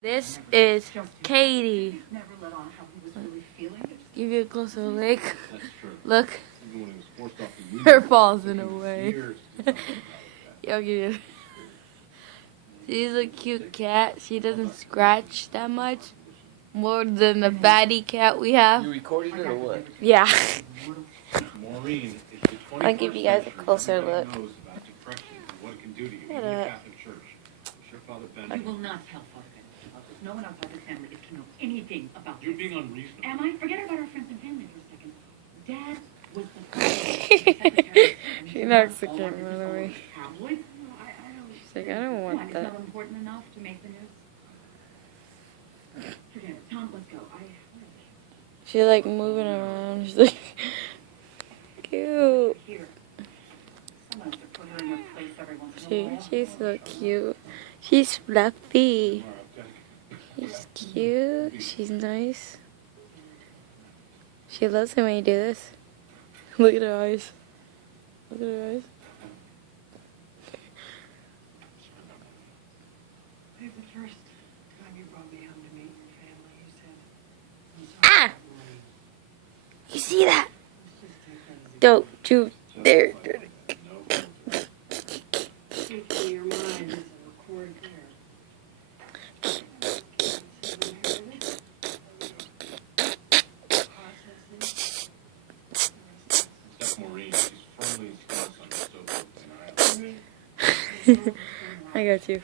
This is Katy. Give you a closer look. Look. Her paws in a way. I'll give you. She's a cute cat. She doesn't scratch that much. More than the batty cat we have. You recorded it or what? Yeah. I'll give you guys a closer look. You will not tell Father Benedict about this. No one outside the family is to know anything about this. You're being unreasonable. Am I? Forget about our friends and family for a second. Dad was the secretary. She knocks the camera away. Tabloids? She's like, I don't want It's that. not important enough to make the news. Forget it. Tom, let's go. She's like moving around. She's like, cute. Here. Someone has to put her in her place every once in a while. She's so cute. She's fluffy. She's cute. She's nice. She loves it when you do this. Look at her eyes. Look at her eyes. The first time you brought me home to meet your family, you said, Ah! You see that? Don't you dare. speak to your mind as a record there. I got you.